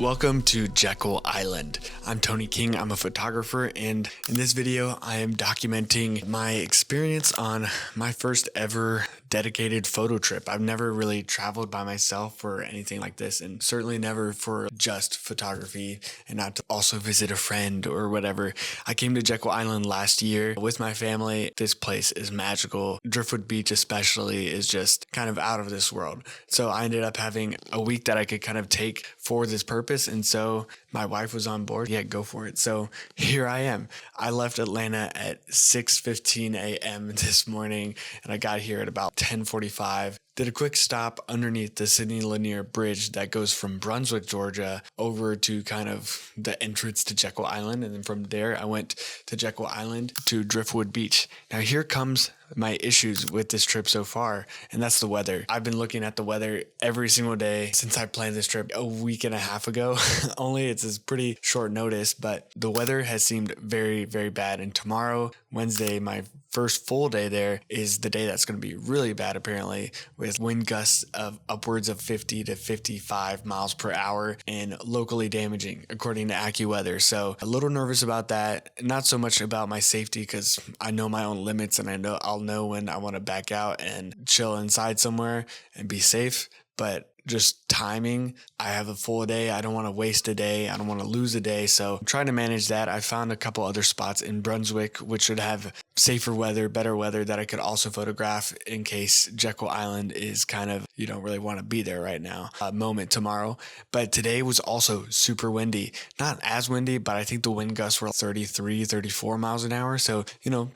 Welcome to Jekyll Island. I'm Tony King, I'm a photographer, and in this video I am documenting my experience on my first ever dedicated photo trip. I've never really traveled by myself or anything like this, and certainly never for just photography and not to also visit a friend or whatever. I came to Jekyll Island last year with my family. This place is magical. Driftwood Beach especially is just kind of out of this world. So I ended up having a week that I could kind of take for this purpose, and so my wife was on board. Yeah, go for it. So here I am. I left Atlanta at 6:15 a.m. this morning, and I got here at about 10:45. Did a quick stop underneath the Sydney Linear Bridge that goes from Brunswick, Georgia, over to kind of the entrance to Jekyll Island. And then from there, I went to Jekyll Island to Driftwood Beach. Now here comes my issues with this trip so far, and that's the weather. I've been looking at the weather every single day since I planned this trip a week and a half ago. Only it's a pretty short notice, but the weather has seemed very, very bad. And tomorrow, Wednesday, my first full day there, is the day that's going to be really bad apparently, with wind gusts of upwards of 50 to 55 miles per hour and locally damaging according to AccuWeather. So a little nervous about that. Not so much about my safety because I know my own limits, and I'll know when I want to back out and chill inside somewhere and be safe. But just timing, I have a full day. I don't want to waste a day. I don't want to lose a day. So I'm trying to manage that. I found a couple other spots in Brunswick, which should have safer weather, better weather that I could also photograph in case Jekyll Island is kind of, you don't really want to be there right now, moment tomorrow. But today was also super windy. Not as windy, but I think the wind gusts were 33, 34 miles an hour. So,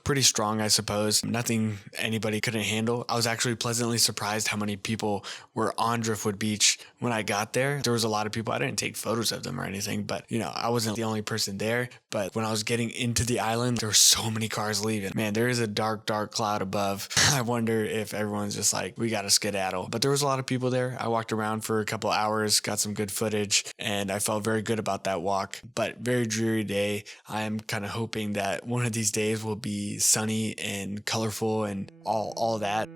pretty strong, I suppose. Nothing anybody couldn't handle. I was actually pleasantly surprised how many people were on Driftwood Beach when I got there. There was a lot of people. I didn't take photos of them or anything, but I wasn't the only person there. But when I was getting into the island, there were so many cars leaving. Man, there is a dark, dark cloud above. I wonder if everyone's just like, we got to skedaddle. But there was a lot of people there. I walked around for a couple hours, got some good footage, and I felt very good about that walk. But very dreary day. I am kind of hoping that one of these days will be sunny and colorful and all that.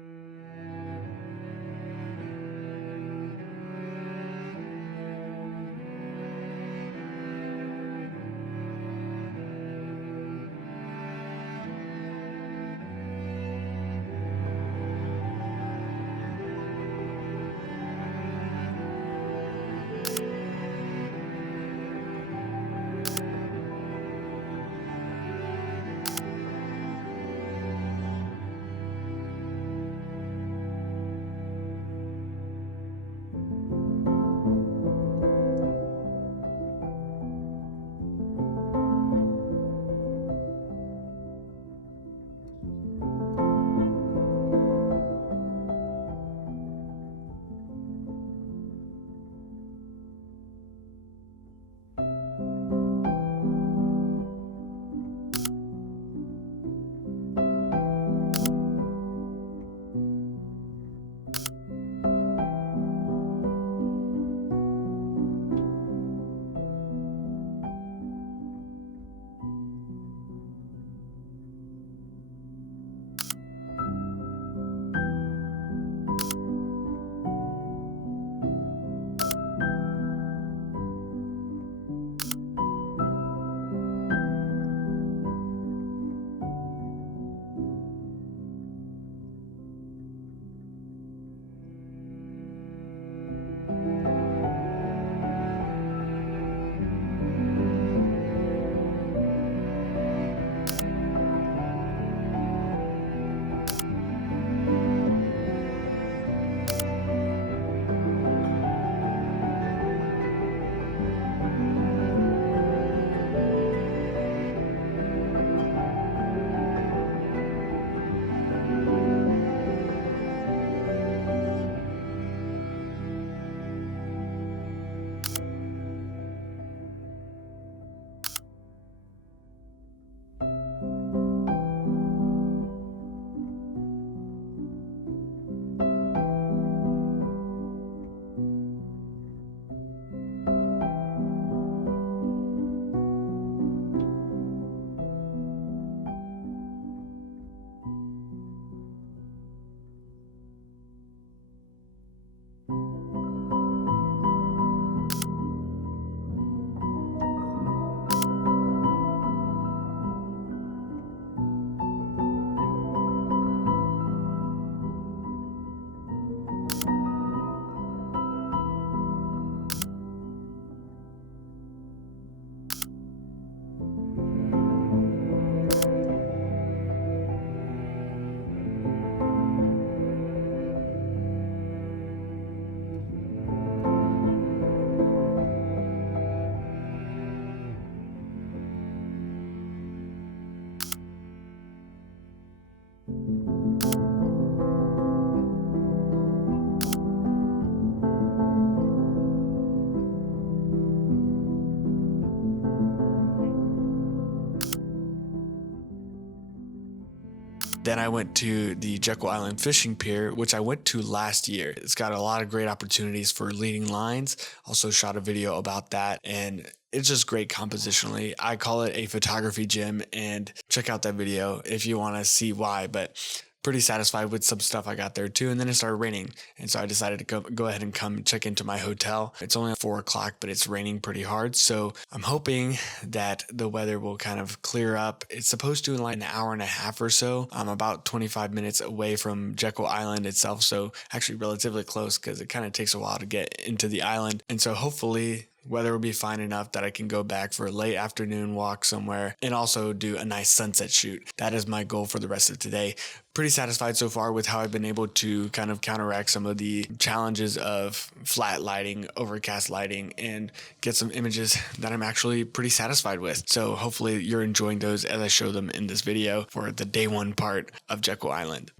Then I went to the Jekyll Island fishing pier, which I went to last year. It's got a lot of great opportunities for leading lines. Also shot a video about that, and it's just great compositionally. I call it a photography gym, and check out that video if you want to see why. But pretty satisfied with some stuff I got there too. And then it started raining, and so I decided to go ahead and come check into my hotel. It's only 4 o'clock, but it's raining pretty hard, so I'm hoping that the weather will kind of clear up. It's supposed to in like an hour and a half or so. I'm about 25 minutes away from Jekyll Island itself, so actually relatively close because it kind of takes a while to get into the island. And so hopefully weather will be fine enough that I can go back for a late afternoon walk somewhere and also do a nice sunset shoot. That is my goal for the rest of today. Pretty satisfied so far with how I've been able to kind of counteract some of the challenges of flat lighting, overcast lighting, and get some images that I'm actually pretty satisfied with. So hopefully you're enjoying those as I show them in this video for the day one part of Jekyll Island.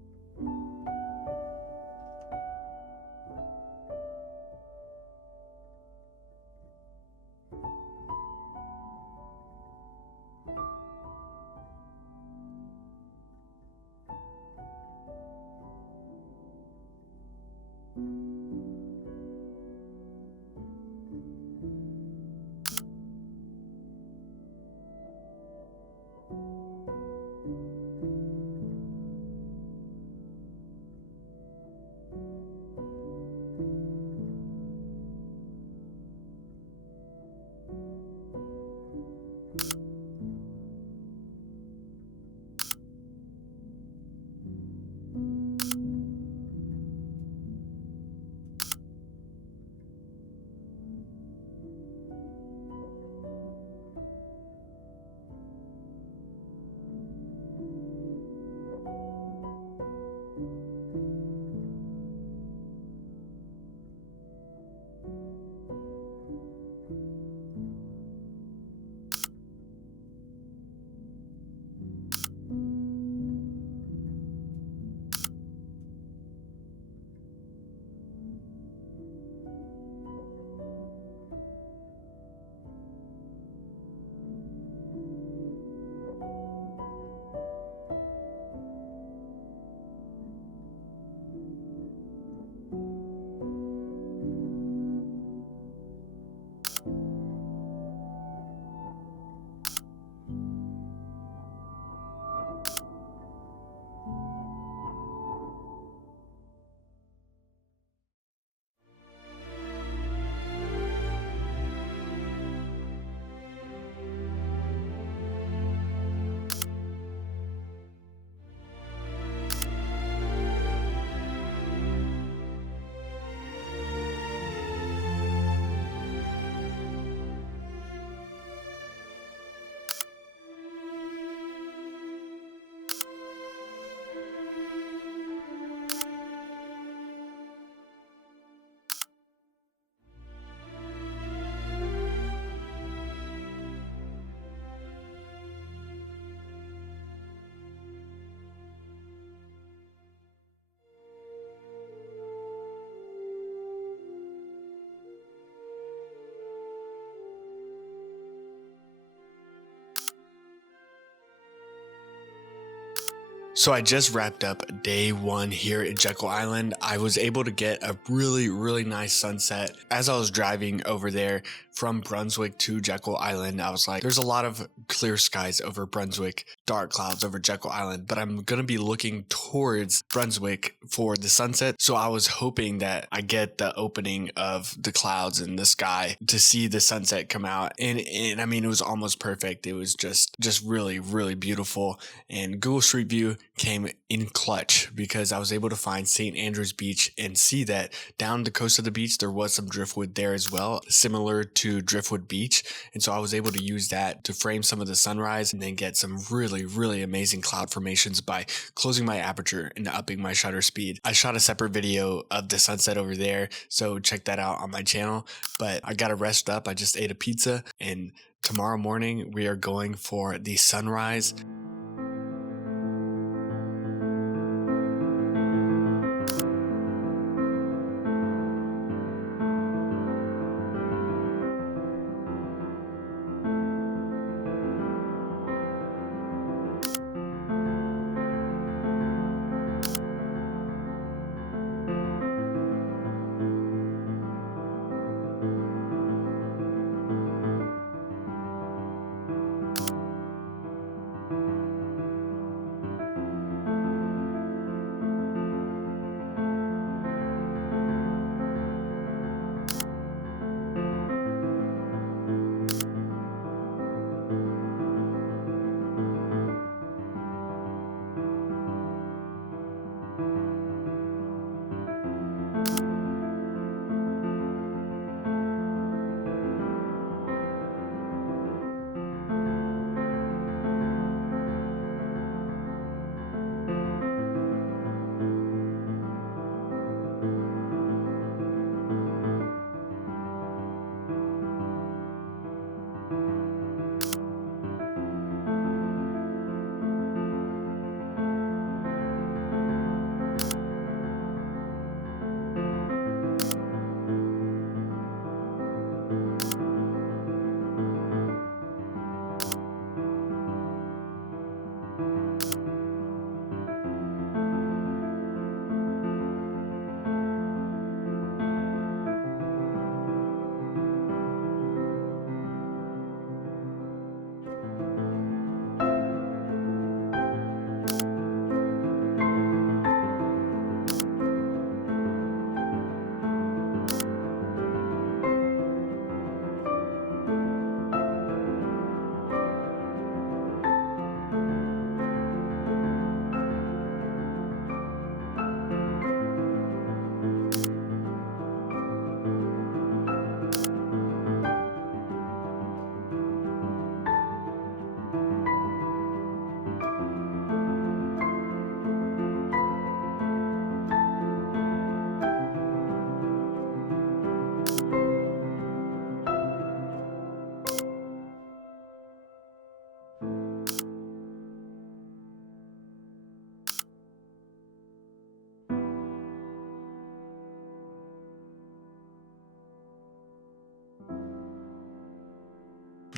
So I just wrapped up day one here in Jekyll Island. I was able to get a really nice sunset. As I was driving over there from Brunswick to Jekyll Island, I was like, there's a lot of clear skies over Brunswick, dark clouds over Jekyll Island, but I'm going to be looking towards Brunswick for the sunset. So I was hoping that I get the opening of the clouds in the sky to see the sunset come out. And I mean, it was almost perfect. It was just really beautiful. And Google Street View came in clutch because I was able to find St. Andrews Beach and see that down the coast of the beach, there was some driftwood there as well, similar to Driftwood Beach. And so I was able to use that to frame some of the sunrise and then get some really amazing cloud formations by closing my aperture and upping my shutter speed. I shot a separate video of the sunset over there, so check that out on my channel. But I gotta rest up. I just ate a pizza, and tomorrow morning we are going for the sunrise.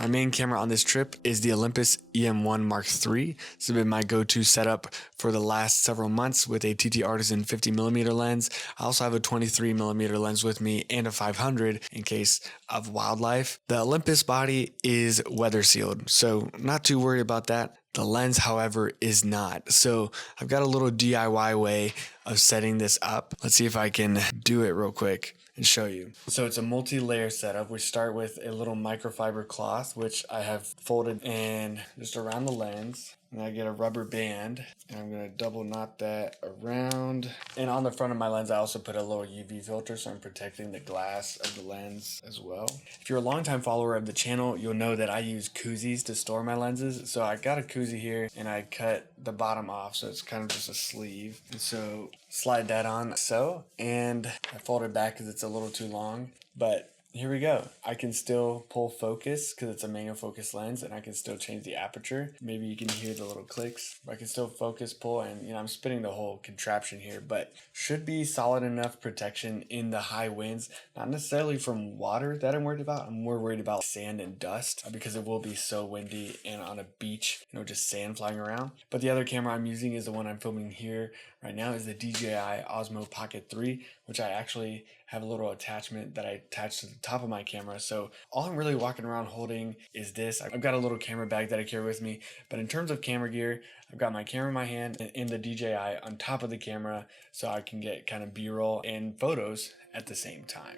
My main camera on this trip is the Olympus EM1 Mark III. This has been my go-to setup for the last several months with a TT Artisan 50mm lens. I also have a 23mm lens with me and a 500 in case of wildlife. The Olympus body is weather sealed, so not too worried about that. The lens, however, is not. So I've got a little DIY way of setting this up. Let's see if I can do it real quick and show you. So it's a multi-layer setup. We start with a little microfiber cloth, which I have folded in just around the lens. And I get a rubber band, and I'm going to double knot that around. And on the front of my lens, I also put a little UV filter, so I'm protecting the glass of the lens as well. If you're a longtime follower of the channel, you'll know that I use koozies to store my lenses. So I got a koozie here, and I cut the bottom off, so it's kind of just a sleeve. And so slide that on so, and I fold it back because it's a little too long. But here we go. I can still pull focus because it's a manual focus lens, and I can still change the aperture. Maybe you can hear the little clicks. I can still focus, pull, and I'm spinning the whole contraption here, but should be solid enough protection in the high winds. Not necessarily from water that I'm worried about. I'm more worried about sand and dust because it will be so windy and on a beach, just sand flying around. But the other camera I'm using is the one I'm filming here right now, is the DJI Osmo Pocket 3, which I actually have a little attachment that I attach to the top of my camera. So all I'm really walking around holding is this. I've got a little camera bag that I carry with me, but in terms of camera gear, I've got my camera in my hand and the DJI on top of the camera so I can get kind of B-roll and photos at the same time.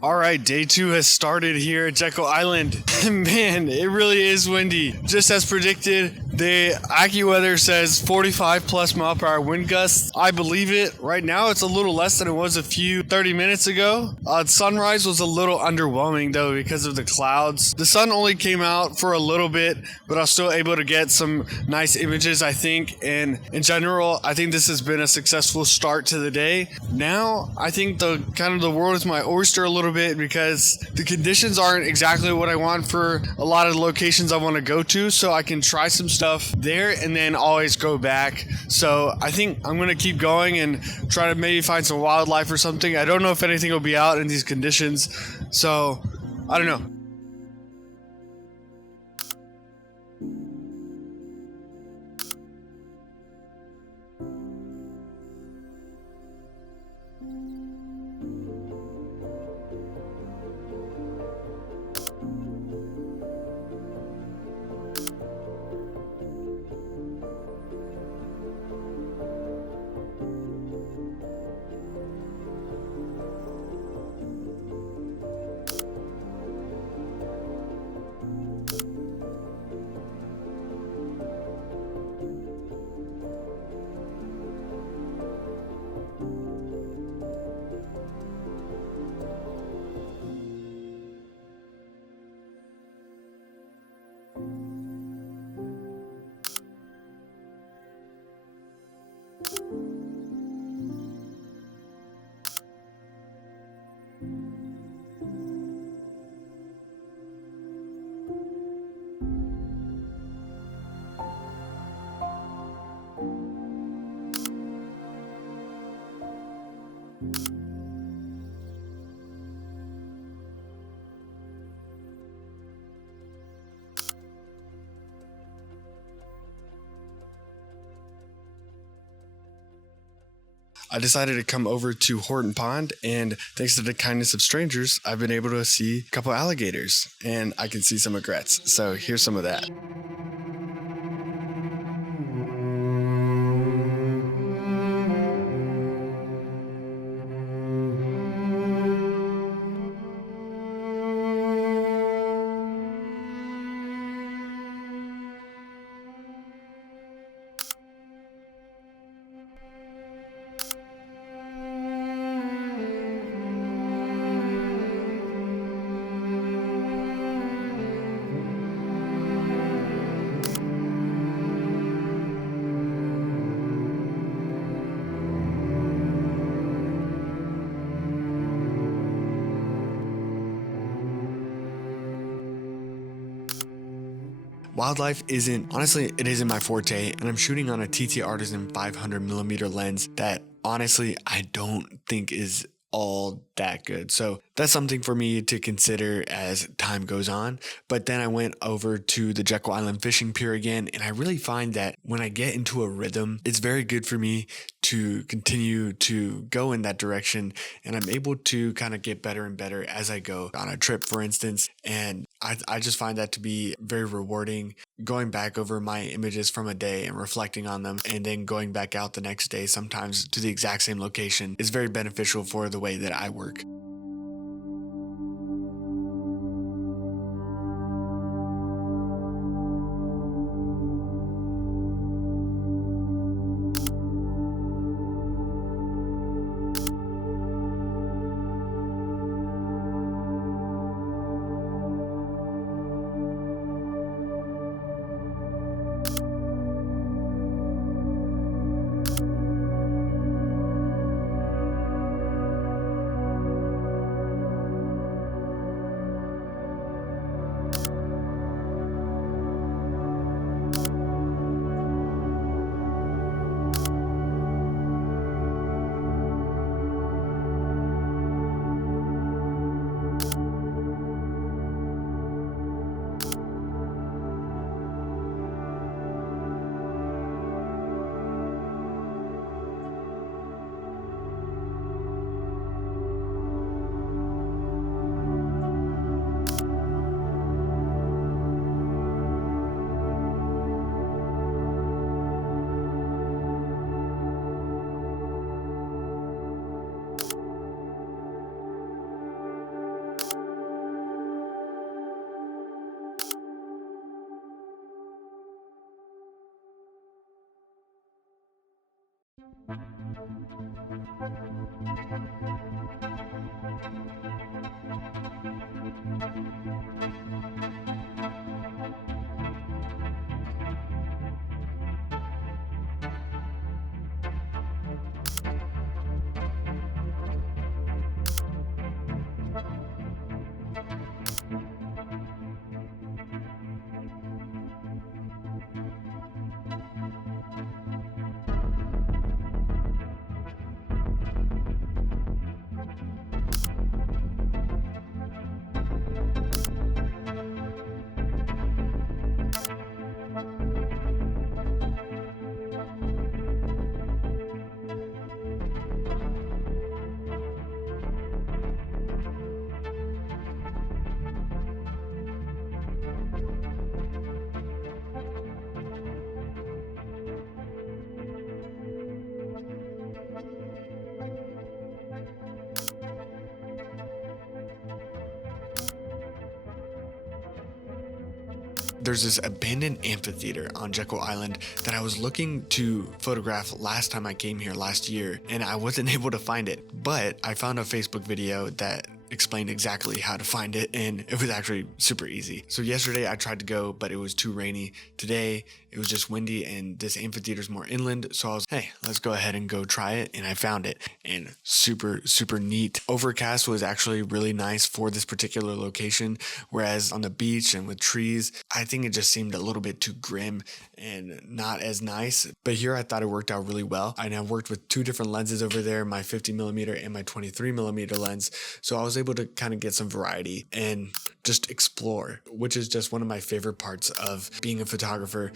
All right, day 2 has started here at Jekyll Island. Man, it really is windy. Just as predicted, the AccuWeather says 45 plus mile per hour wind gusts. I believe it. Right now, it's a little less than it was 30 minutes ago. Sunrise was a little underwhelming though because of the clouds. The sun only came out for a little bit, but I was still able to get some nice images, I think. And in general, I think this has been a successful start to the day. Now, I think the world is my oyster a little bit because the conditions aren't exactly what I want for a lot of the locations I want to go to, so I can try some stuff there and then always go back. So I think I'm going to keep going and try to maybe find some wildlife or something. I don't know if anything will be out in these conditions, so I don't know. I decided to come over to Horton Pond, and thanks to the kindness of strangers, I've been able to see a couple alligators, and I can see some egrets. So here's some of that. Wildlife it isn't my forte, and I'm shooting on a TT Artisan 500mm lens that honestly I don't think is all that good. So that's something for me to consider as time goes on. But then I went over to the Jekyll Island fishing pier again, and I really find that when I get into a rhythm, it's very good for me to continue to go in that direction, and I'm able to kind of get better and better as I go on a trip, for instance. And I just find that to be very rewarding, going back over my images from a day and reflecting on them, and then going back out the next day, sometimes to the exact same location, is very beneficial for the way that I work. There's this abandoned amphitheater on Jekyll Island that I was looking to photograph last time I came here last year, and I wasn't able to find it, but I found a Facebook video that explained exactly how to find it, and it was actually super easy. So yesterday I tried to go, but it was too rainy. Today it was just windy, and this amphitheater is more inland, so I was, hey, let's go ahead and go try it, and I found it, and super neat. Overcast was actually really nice for this particular location, whereas on the beach and with trees, I think it just seemed a little bit too grim and not as nice. But here I thought it worked out really well. I now worked with two different lenses over there, my 50mm and my 23mm lens, so I was able to kind of get some variety and just explore, which is just one of my favorite parts of being a photographer.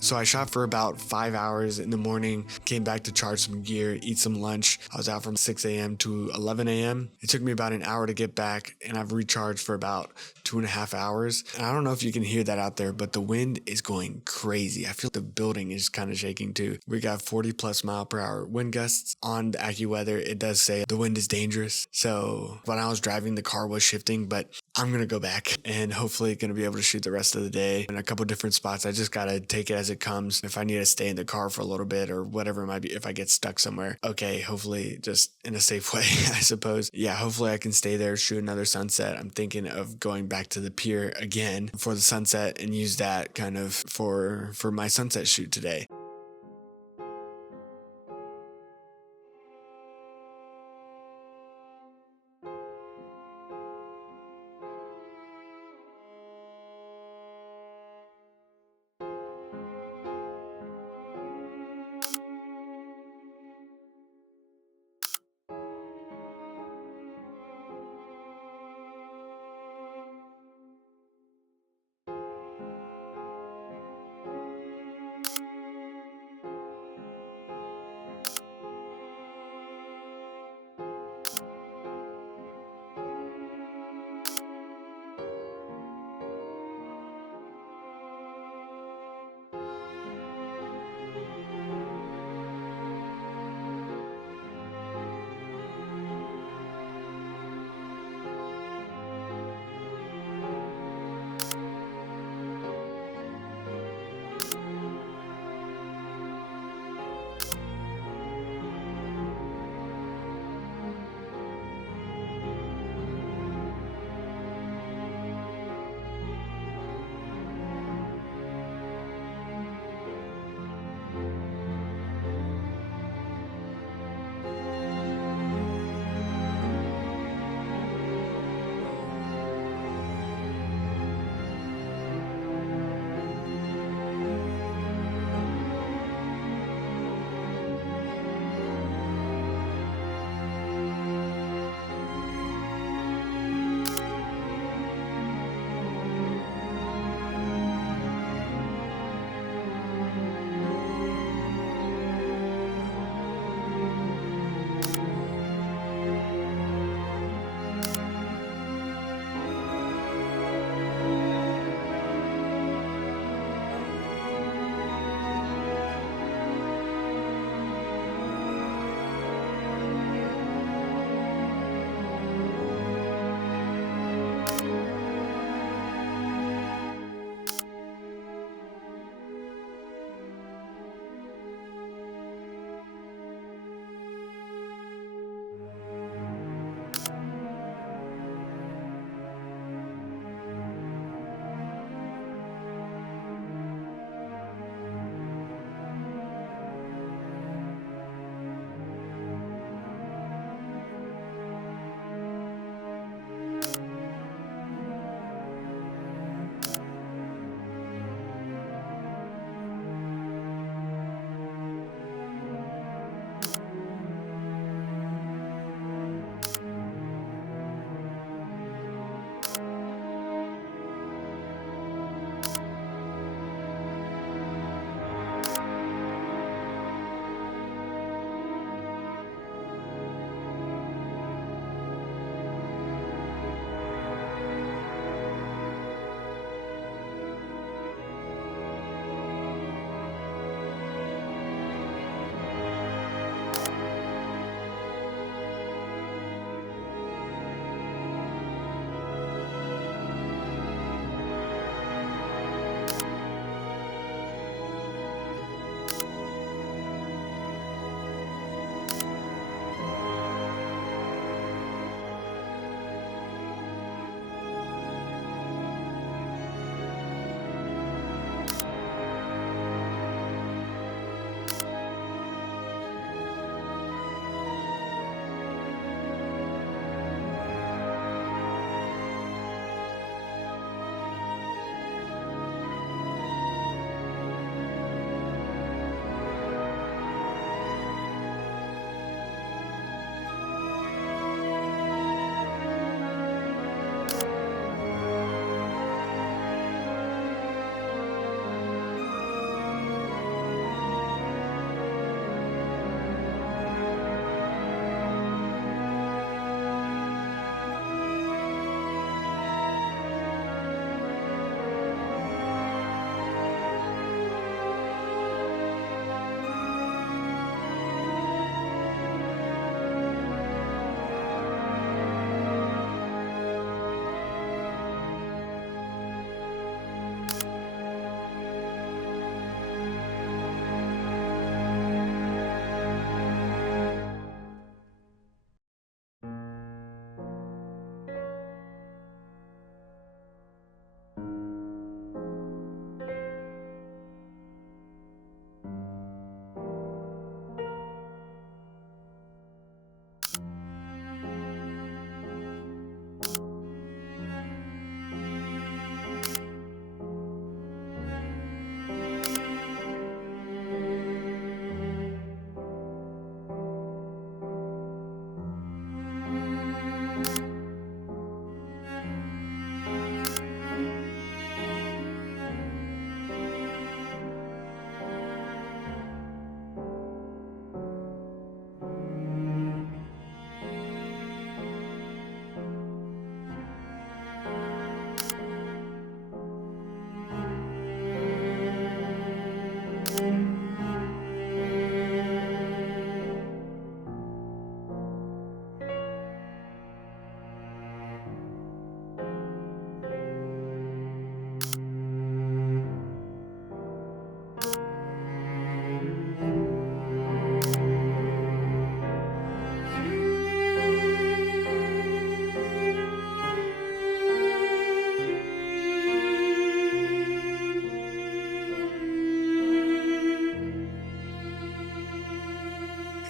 So I shot for about 5 hours in the morning, came back to charge some gear, eat some lunch. I was out from 6 a.m. to 11 a.m. It took me about an hour to get back, and I've recharged for about 2.5 hours. And I don't know if you can hear that out there, but the wind is going crazy. I feel the building is kind of shaking too. We got 40+ mph wind gusts on the AccuWeather. It does say the wind is dangerous. So when I was driving, the car was shifting, but I'm going to go back and hopefully going to be able to shoot the rest of the day in a couple different spots. I just got to take it as it comes. If I need to stay in the car for a little bit or whatever it might be, if I get stuck somewhere, okay, hopefully just in a safe way, I suppose. Yeah, hopefully I can stay there, shoot another sunset. I'm thinking of going back to the pier again for the sunset and use that kind of for my sunset shoot today.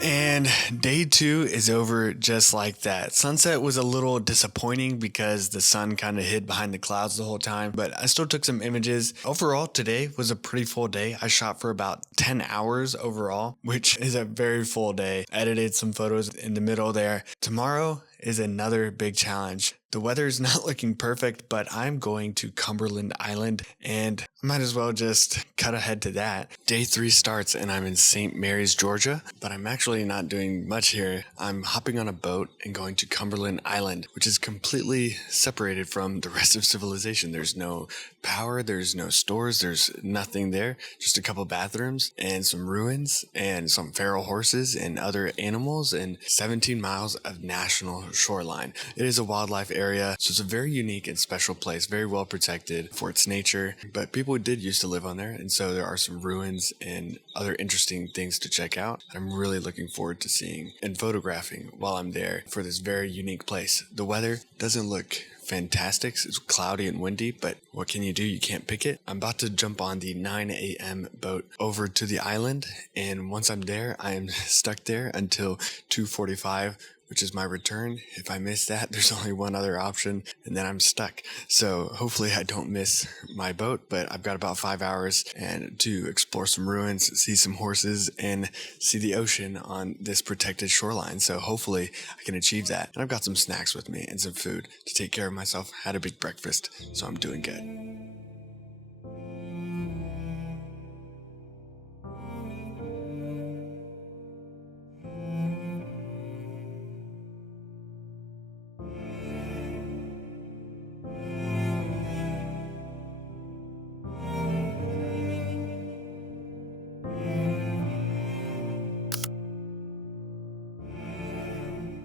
And day 2 is over just like that. Sunset was a little disappointing because the sun kind of hid behind the clouds the whole time, but I still took some images. Overall, today was a pretty full day. I shot for about 10 hours overall, which is a very full day. Edited some photos in the middle there. Tomorrow is another big challenge. The weather is not looking perfect, but I'm going to Cumberland Island and I might as well just cut ahead to that. Day 3 starts and I'm in St. Mary's, Georgia, but I'm actually not doing much here. I'm hopping on a boat and going to Cumberland Island, which is completely separated from the rest of civilization. There's no power, there's no stores, there's nothing there. Just a couple bathrooms and some ruins and some feral horses and other animals and 17 miles of national shoreline. It is a wildlife area, so it's a very unique and special place, very well protected for its nature, but people did used to live on there, and so there are some ruins and other interesting things to check out. I'm really looking forward to seeing and photographing while I'm there for this very unique place. The weather doesn't look fantastic. It's cloudy and windy, but what can you do? You can't pick it. I'm about to jump on the 9 a.m. boat over to the island, and once I'm there, I am stuck there until 2:45, which is my return. If I miss that, there's only one other option, and then I'm stuck. So hopefully I don't miss my boat, but I've got about 5 hours and to explore some ruins, see some horses, and see the ocean on this protected shoreline. So hopefully I can achieve that. And I've got some snacks with me and some food to take care of myself. Had a big breakfast, so I'm doing good.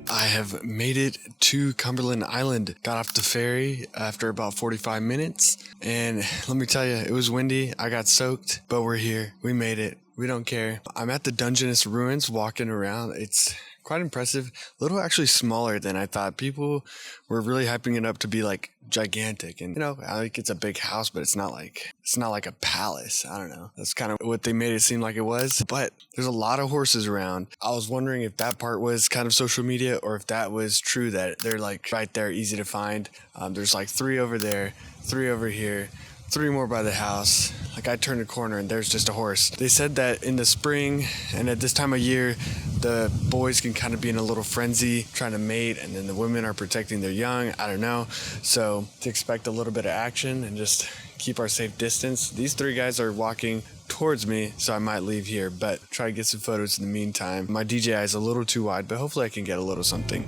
I have made it to Cumberland Island. Got off the ferry after about 45 minutes. And let me tell you, it was windy. I got soaked, but we're here. We made it. We don't care. I'm at the Dungeness ruins walking around. It's quite impressive. A little actually smaller than I thought. People were really hyping it up to be like gigantic. And like it's a big house, but it's not like a palace. I don't know. That's kind of what they made it seem like it was. But there's a lot of horses around. I was wondering if that part was kind of social media or if that was true, that they're like right there, easy to find. There's like 3 over there, 3 over here, 3 more by the house. Like I turned a corner and there's just a horse. They said that in the spring and at this time of year, the boys can kind of be in a little frenzy trying to mate, and then the women are protecting their young. I don't know. So to expect a little bit of action and just keep our safe distance. These 3 guys are walking towards me, so I might leave here, but try to get some photos in the meantime. My DJI is a little too wide, but hopefully I can get a little something.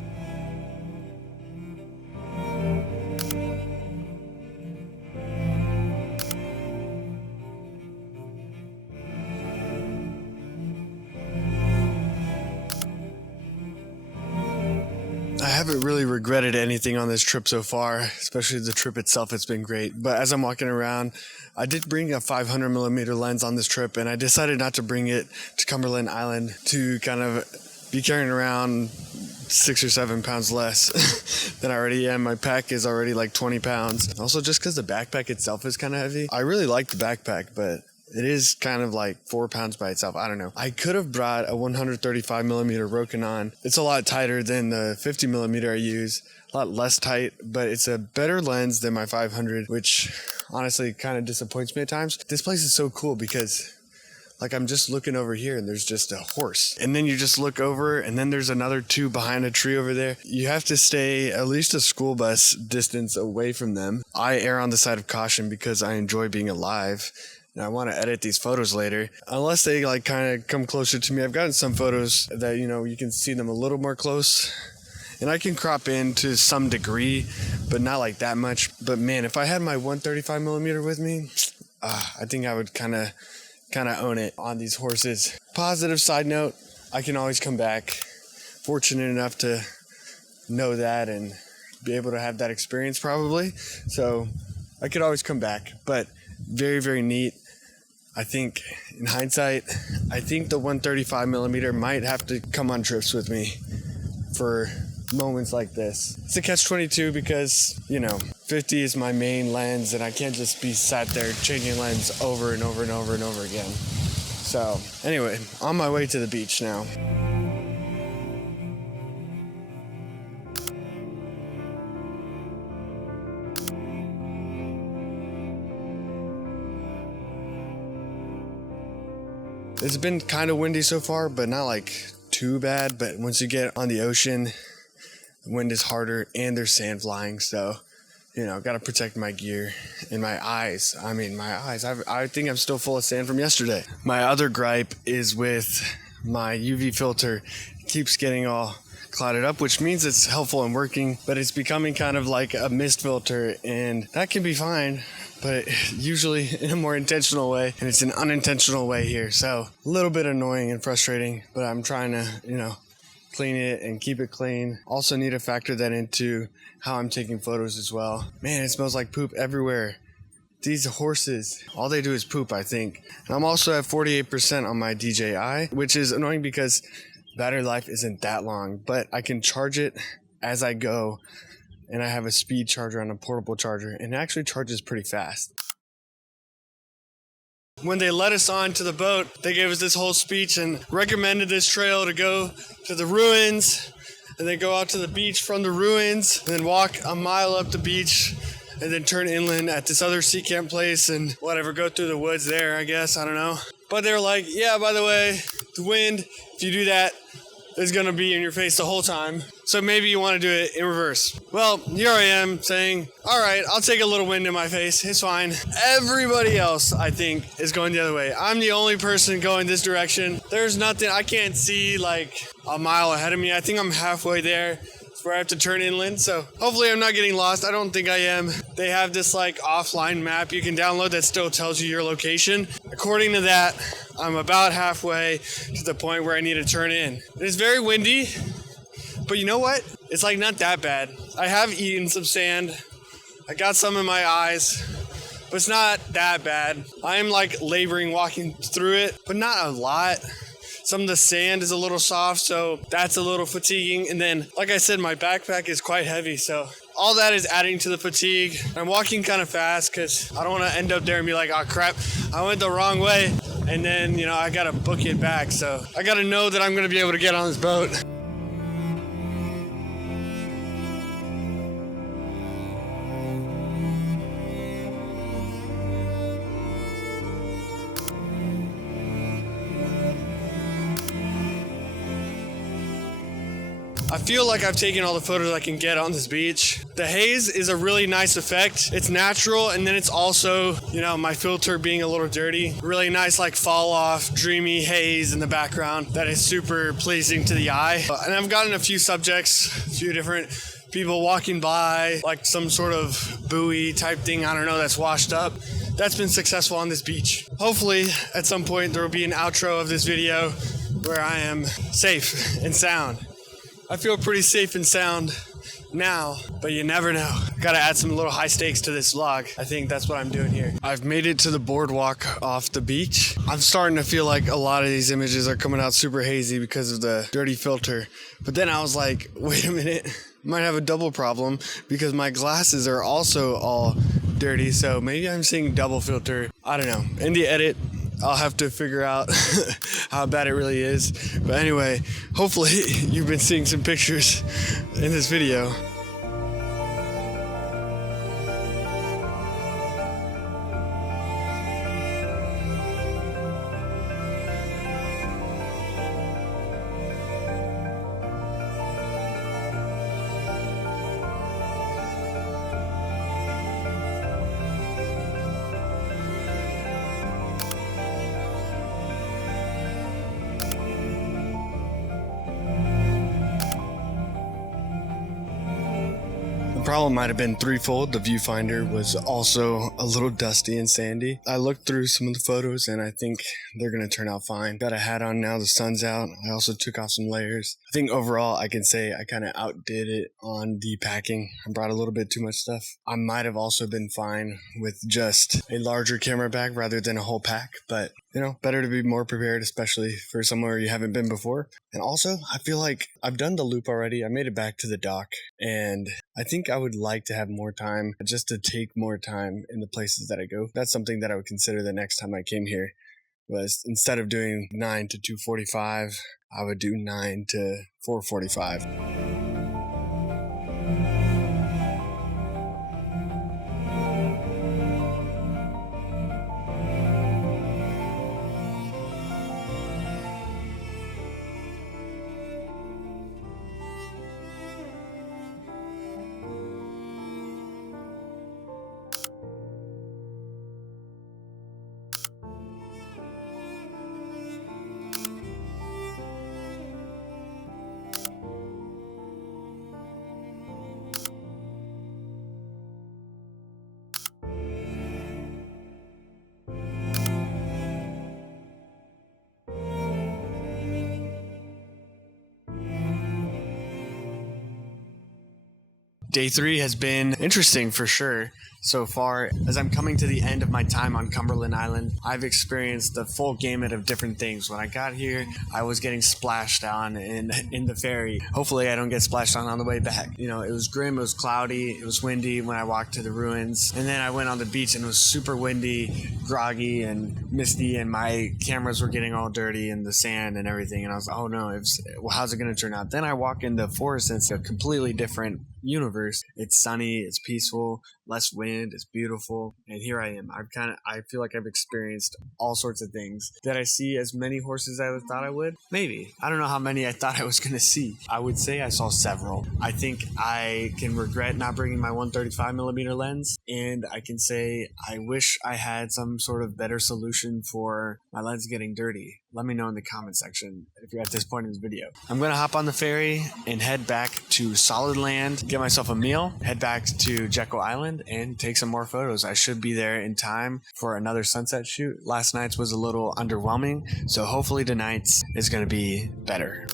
I haven't really regretted anything on this trip so far, especially the trip itself. It's been great. But as I'm walking around, I did bring a 500mm lens on this trip, and I decided not to bring it to Cumberland Island to kind of be carrying around 6 or 7 pounds less than I already am. My pack is already like 20 pounds. Also, just because the backpack itself is kind of heavy. I really like the backpack, but it is kind of like 4 pounds by itself. I don't know. I could have brought a 135mm Rokinon. It's a lot tighter than the 50mm I use. A lot less tight, but it's a better lens than my 500, which honestly kind of disappoints me at times. This place is so cool because like I'm just looking over here and there's just a horse. And then you just look over and then there's another 2 behind a tree over there. You have to stay at least a school bus distance away from them. I err on the side of caution because I enjoy being alive. And I want to edit these photos later. Unless they like kind of come closer to me. I've gotten some photos that, you can see them a little more close. And I can crop in to some degree, but not like that much. But man, if I had my 135mm with me, I think I would kind of own it on these horses. Positive side note, I can always come back. Fortunate enough to know that and be able to have that experience probably. So I could always come back, but very, very neat. I think in hindsight, the 135mm might have to come on trips with me for moments like this. It's a catch-22 because, 50 is my main lens and I can't just be sat there changing lens over and over and over and over again. So anyway, on my way to the beach now. It's been kind of windy so far, but not like too bad. But once you get on the ocean, the wind is harder and there's sand flying. So, you know, got to protect my gear and my eyes. I mean, my eyes. I think I'm still full of sand from yesterday. My other gripe is with my UV filter. It keeps getting all clouded up, which means it's helpful and working, but it's becoming kind of like a mist filter, and that can be fine, but usually in a more intentional way, and it's an unintentional way here. So a little bit annoying and frustrating, but I'm trying to, you know, clean it and keep it clean. Also need to factor that into how I'm taking photos as well. Man, it smells like poop everywhere. These horses, all they do is poop, I think. And I'm also at 48% on my DJI, which is annoying because battery life isn't that long, but I can charge it as I go, and I have a speed charger on a portable charger, and it actually charges pretty fast. When they let us on to the boat, they gave us this whole speech and recommended this trail to go to the ruins, and then go out to the beach from the ruins, and then walk a mile up the beach, and then turn inland at this other sea camp place and whatever, go through the woods there, I guess, I don't know. But they were like, yeah, by the way, the wind, if you do that, is going to be in your face the whole time. So maybe you want to do it in reverse. Well, here I am saying, all right, I'll take a little wind in my face. It's fine. Everybody else, I think, is going the other way. I'm the only person going this direction. There's nothing. I can't see like a mile ahead of me. I think I'm halfway there. Where I have to turn inland, so hopefully I'm not getting lost. I don't think I am. They have this like offline map you can download that still tells you your location. According to that, I'm about halfway to the point where I need to turn in. It's very windy, but you know what? It's like not that bad. I have eaten some sand. I got some in my eyes, but it's not that bad. I am like laboring walking through it, but not a lot. Some of the sand is a little soft, so that's a little fatiguing. And then, like I said, my backpack is quite heavy, so all that is adding to the fatigue. I'm walking kind of fast because I don't want to end up there and be like, oh crap, I went the wrong way. And then, you know, I got to book it back. So I got to know that I'm going to be able to get on this boat. I feel like I've taken all the photos I can get on this beach. The haze is a really nice effect. It's natural, and then it's also, you know, my filter being a little dirty. Really nice, like fall off, dreamy haze in the background that is super pleasing to the eye. And I've gotten a few subjects, a few different people walking by, like some sort of buoy type thing, I don't know, that's washed up. That's been successful on this beach. Hopefully, at some point, there will be an outro of this video where I am safe and sound. I feel pretty safe and sound now, but you never know. Gotta add some little high stakes to this vlog. I think that's what I'm doing here. I've made it to the boardwalk off the beach. I'm starting to feel like a lot of these images are coming out super hazy because of the dirty filter. But then I was like, wait a minute, might have a double problem because my glasses are also all dirty. So maybe I'm seeing double filter. I don't know. In the edit, I'll have to figure out how bad it really is. But anyway, hopefully you've been seeing some pictures in this video. The problem might have been threefold. The viewfinder was also a little dusty and sandy. I looked through some of the photos and I think they're going to turn out fine. Got a hat on now, the sun's out. I also took off some layers. I think overall I can say I kind of outdid it on the packing. I brought a little bit too much stuff. I might have also been fine with just a larger camera bag rather than a whole pack, but you know, better to be more prepared, especially for somewhere you haven't been before. And also, I feel like I've done the loop already. I made it back to the dock, and I think I would like to have more time, just to take more time in the places that I go. That's something that I would consider the next time I came here, was instead of doing 9 to 2:45, I would do 9 to 4:45. Day 3 has been interesting for sure. So far, as I'm coming to the end of my time on Cumberland Island, I've experienced the full gamut of different things. When I got here, I was getting splashed on in the ferry. Hopefully I don't get splashed on the way back. You know, it was grim, it was cloudy, it was windy when I walked to the ruins. And then I went on the beach and it was super windy, groggy and misty, and my cameras were getting all dirty in the sand and everything. And I was like, oh no, how's it going to turn out? Then I walk in the forest and it's a completely different universe. It's sunny, it's peaceful, less wind, it's beautiful, and here I am. I feel like I've experienced all sorts of things. Did I see as many horses as I thought I would? Maybe. I don't know how many I thought I was going to see. I would say I saw several. I think I can regret not bringing my 135mm lens, and I can say I wish I had some sort of better solution for my lens getting dirty. Let me know in the comment section if you're at this point in this video. I'm going to hop on the ferry and head back to solid land, get myself a meal, head back to Jekyll Island, and take some more photos. I should be there in time for another sunset shoot. Last night's was a little underwhelming, so hopefully tonight's is going to be better.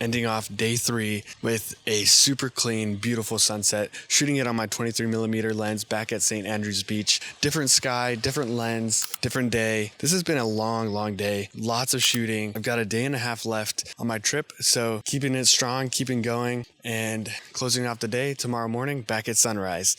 Ending off day 3 with a super clean, beautiful sunset, shooting it on my 23mm lens back at St. Andrews Beach. Different sky, different lens, different day. This has been a long day. Lots of shooting. I've got a day and a half left on my trip, so keeping it strong, keeping going, and closing off the day tomorrow morning back at sunrise.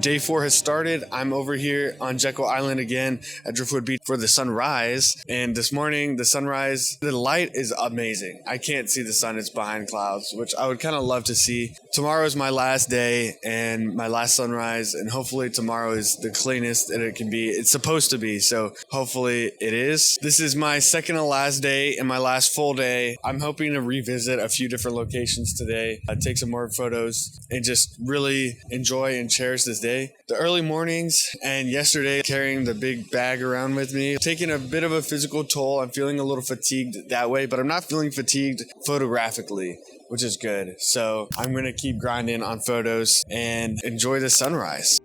Day 4 has started. I'm over here on Jekyll Island again at Driftwood Beach for the sunrise. And this morning, the sunrise, the light is amazing. I can't see the sun. It's behind clouds, which I would kind of love to see. Tomorrow is my last day and my last sunrise. And hopefully tomorrow is the cleanest that it can be. It's supposed to be. So hopefully it is. This is my second to last day and my last full day. I'm hoping to revisit a few different locations today, take some more photos, and just really enjoy and cherish this day. day. The early mornings and yesterday carrying the big bag around with me, taking a bit of a physical toll. I'm feeling a little fatigued that way, but I'm not feeling fatigued photographically, which is good. So I'm going to keep grinding on photos and enjoy the sunrise.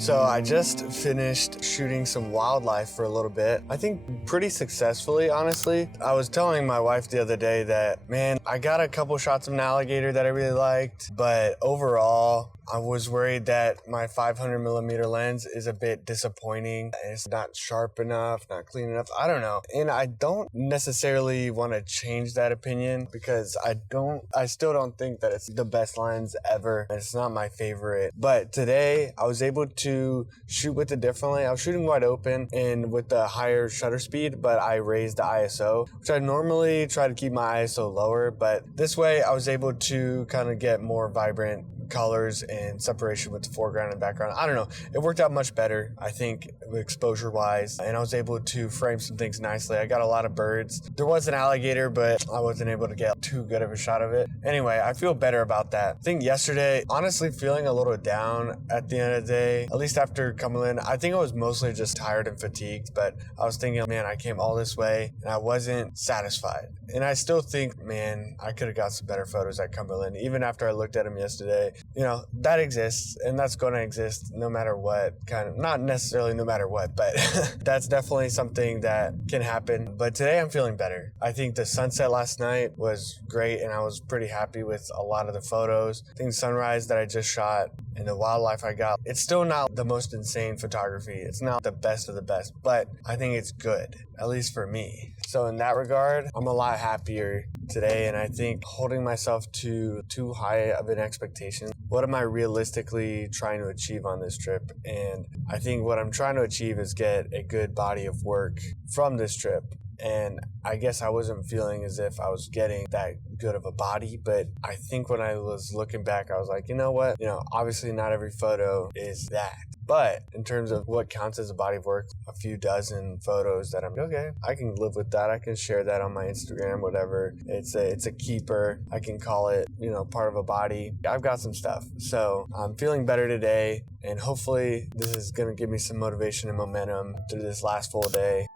So I just finished shooting some wildlife for a little bit. I think pretty successfully, honestly. I was telling my wife the other day that, man, I got a couple shots of an alligator that I really liked, but overall, I was worried that my 500mm lens is a bit disappointing. It's not sharp enough, not clean enough. I don't know. And I don't necessarily want to change that opinion because I still don't think that it's the best lens ever. It's not my favorite. But today I was able to shoot with it differently. I was shooting wide open and with the higher shutter speed, but I raised the ISO, which I normally try to keep my ISO lower. But this way I was able to kind of get more vibrant colors and separation with the foreground and background. I don't know. It worked out much better, I think, exposure wise, and I was able to frame some things nicely. I got a lot of birds. There was an alligator, but I wasn't able to get too good of a shot of it. Anyway, I feel better about that. I think yesterday, honestly feeling a little down at the end of the day, at least after Cumberland. I think I was mostly just tired and fatigued, but I was thinking, man, I came all this way and I wasn't satisfied. And I still think, man, I could have got some better photos at Cumberland, even after I looked at them yesterday. You know, that exists and that's going to exist no matter what, kind of, not necessarily no matter what, but that's definitely something that can happen. But today I'm feeling better. I think the sunset last night was great and I was pretty happy with a lot of the photos. I think the sunrise that I just shot and the wildlife I got, it's still not the most insane photography. It's not the best of the best, but I think it's good, at least for me. So in that regard, I'm a lot happier today, and I think holding myself to too high of an expectation. What am I realistically trying to achieve on this trip? And I think what I'm trying to achieve is get a good body of work from this trip. And I guess I wasn't feeling as if I was getting that good of a body, but I think when I was looking back, I was like, you know what? You know, obviously not every photo is that. But in terms of what counts as a body of work, a few dozen photos that I'm okay, I can live with that. I can share that on my Instagram, whatever. It's a keeper. I can call it, you know, part of a body. I've got some stuff. So I'm feeling better today, and hopefully this is going to give me some motivation and momentum through this last full day.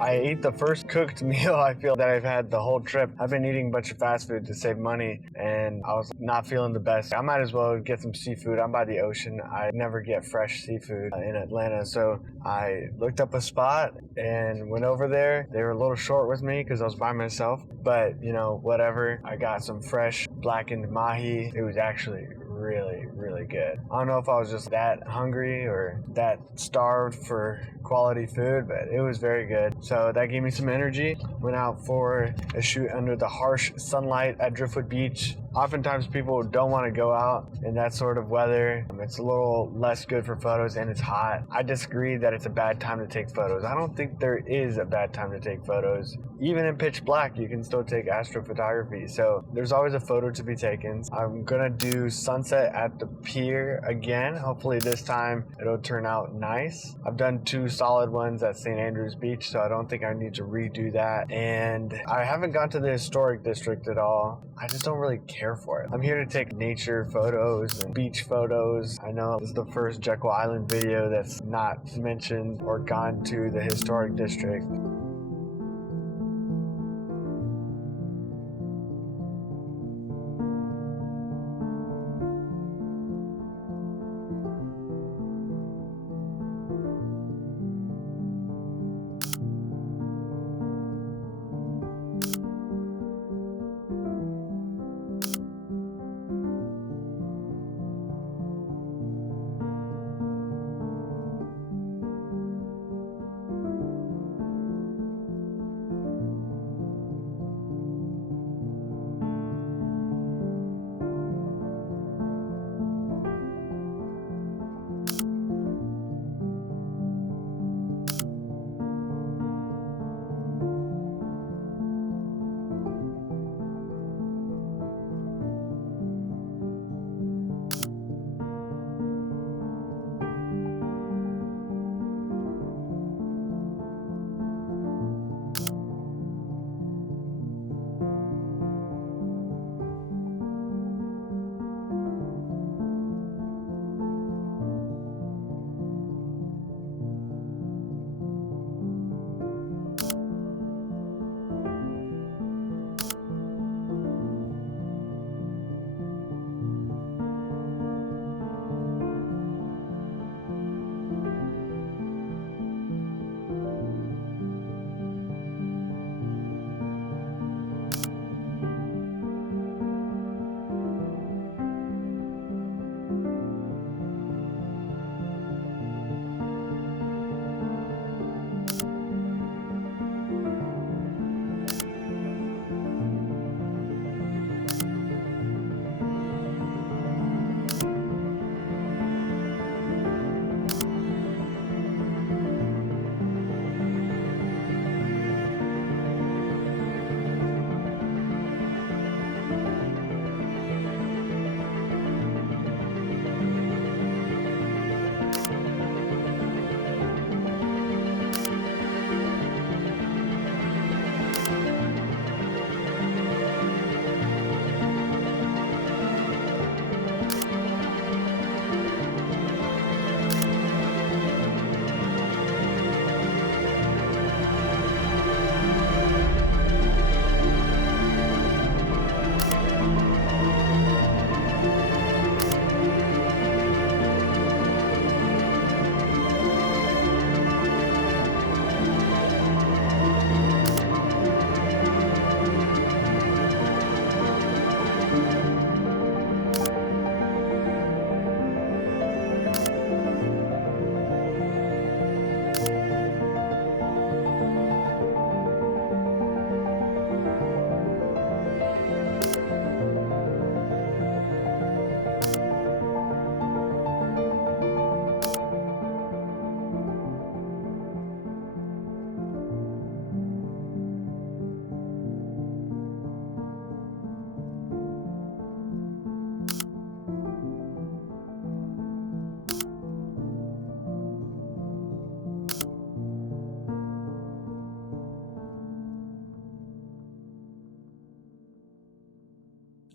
I ate the first cooked meal I feel that I've had the whole trip. I've been eating a bunch of fast food to save money, and I was not feeling the best. I might as well get some seafood. I'm by the ocean. I never get fresh seafood in Atlanta, so I looked up a spot and went over there. They were a little short with me because I was by myself, but you know, whatever. I got some fresh blackened mahi. It was actually really good. I don't know if I was just that hungry or that starved for quality food, but it was very good. So that gave me some energy. Went out for a shoot under the harsh sunlight at Driftwood Beach. Oftentimes people don't want to go out in that sort of weather. It's a little less good for photos and it's hot. I disagree that it's a bad time to take photos. I don't think there is a bad time to take photos. Even in pitch black, you can still take astrophotography. So there's always a photo to be taken. I'm gonna do sunset at the pier again. Hopefully this time it'll turn out nice. I've done 2 solid ones at St. Andrews Beach, so I don't think I need to redo that. And I haven't gone to the historic district at all. I just don't really care for it. I'm here to take nature photos and beach photos. I know this is the first Jekyll Island video that's not mentioned or gone to the historic district.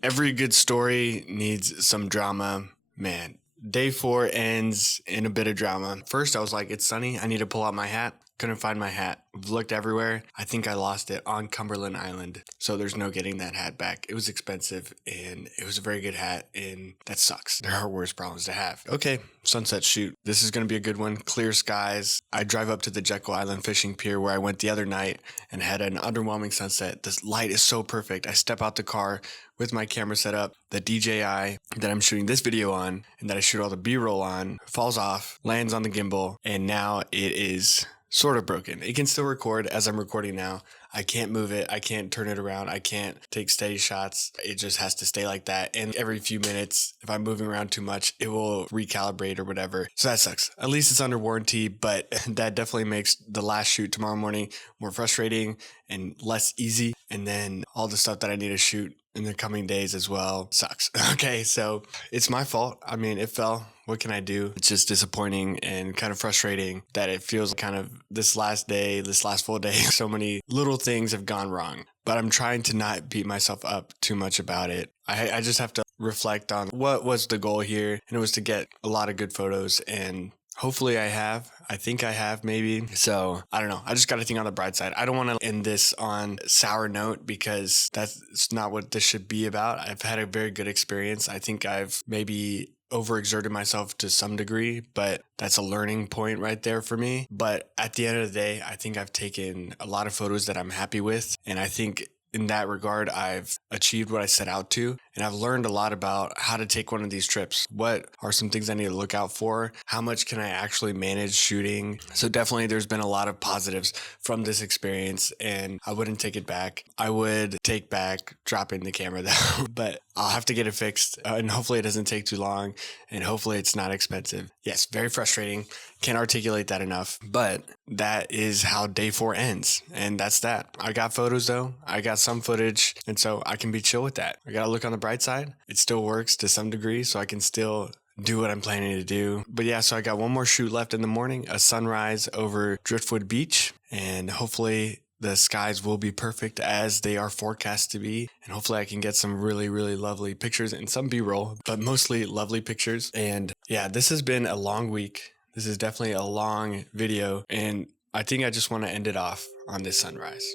Every good story needs some drama. Man, day 4 ends in a bit of drama. First, I was like, it's sunny. I need to pull out my hat. Couldn't find my hat. I've looked everywhere. I think I lost it on Cumberland Island. So there's no getting that hat back. It was expensive and it was a very good hat, and that sucks. There are worse problems to have. Okay, sunset shoot. This is going to be a good one. Clear skies. I drive up to the Jekyll Island fishing pier where I went the other night and had an underwhelming sunset. This light is so perfect. I step out the car with my camera set up. The DJI that I'm shooting this video on and that I shoot all the B-roll on falls off, lands on the gimbal, and now it is sort of broken. It can still record as I'm recording now. I can't move it. I can't turn it around. I can't take steady shots. It just has to stay like that. And every few minutes, if I'm moving around too much, it will recalibrate or whatever. So that sucks. At least it's under warranty, but that definitely makes the last shoot tomorrow morning more frustrating and less easy. And then all the stuff that I need to shoot in the coming days as well sucks. Okay, so it's my fault. I mean, it fell. What can I do? It's just disappointing and kind of frustrating that it feels kind of this last full day, so many little things have gone wrong. But I'm trying to not beat myself up too much about it. I just have to reflect on what was the goal here, and it was to get a lot of good photos, and hopefully I think I have maybe. So I don't know. I just got to think on the bright side. I don't want to end this on a sour note because that's not what this should be about. I've had a very good experience. I think I've maybe overexerted myself to some degree, but that's a learning point right there for me. But at the end of the day, I think I've taken a lot of photos that I'm happy with. And I think in that regard, I've achieved what I set out to, and I've learned a lot about how to take one of these trips. What are some things I need to look out for? How much can I actually manage shooting? So definitely there's been a lot of positives from this experience, and I wouldn't take it back. I would take back dropping the camera though, but I'll have to get it fixed, and hopefully it doesn't take too long, and hopefully it's not expensive. Yes, very frustrating. Can't articulate that enough, but that is how day 4 ends, and that's that. I got photos though. I got some footage, and so I can be chill with that. I gotta look on the bright side. It still works to some degree, so I can still do what I'm planning to do. But yeah, so I got one more shoot left in the morning, a sunrise over Driftwood Beach, and hopefully the skies will be perfect as they are forecast to be. And hopefully I can get some really, really lovely pictures and some B-roll, but mostly lovely pictures. And yeah, this has been a long week. This is definitely a long video, and I think I just want to end it off on this sunrise.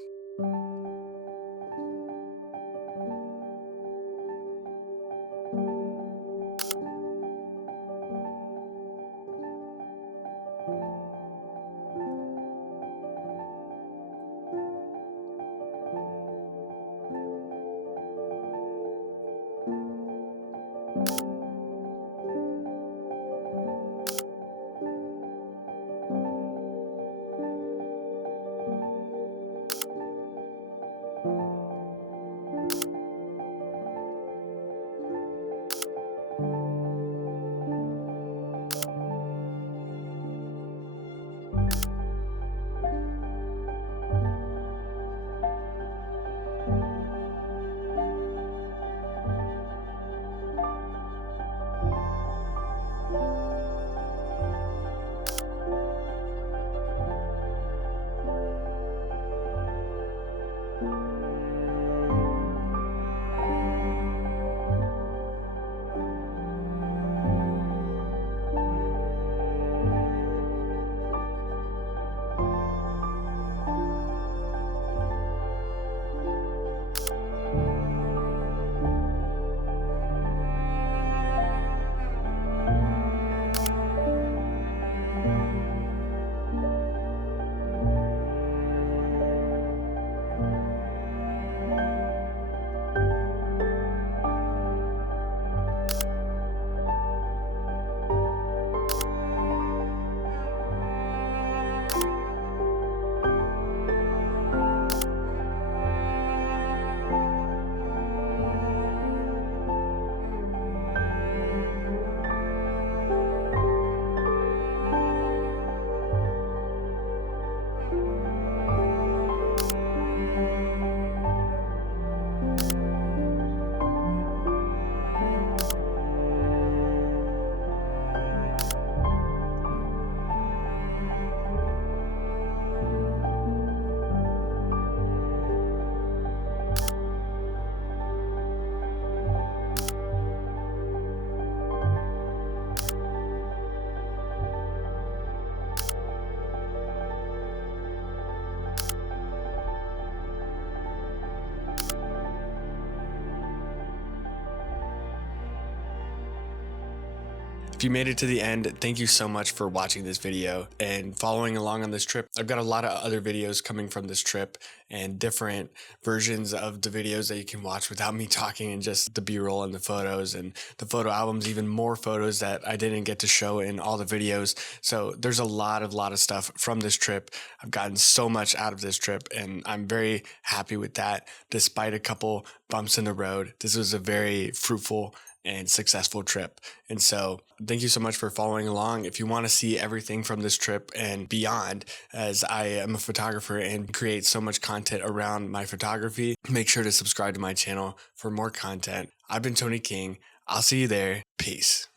If you made it to the end, thank you so much for watching this video and following along on this trip. I've got a lot of other videos coming from this trip and different versions of the videos that you can watch without me talking, and just the B-roll and the photos and the photo albums, even more photos that I didn't get to show in all the videos. So there's a lot of stuff from this trip. I've gotten so much out of this trip and I'm very happy with that. Despite a couple bumps in the road, this was a very fruitful and successful trip. And so thank you so much for following along. If you want to see everything from this trip and beyond, as I am a photographer and create so much content around my photography, make sure to subscribe to my channel for more content. I've been Tony King. I'll see you there. Peace.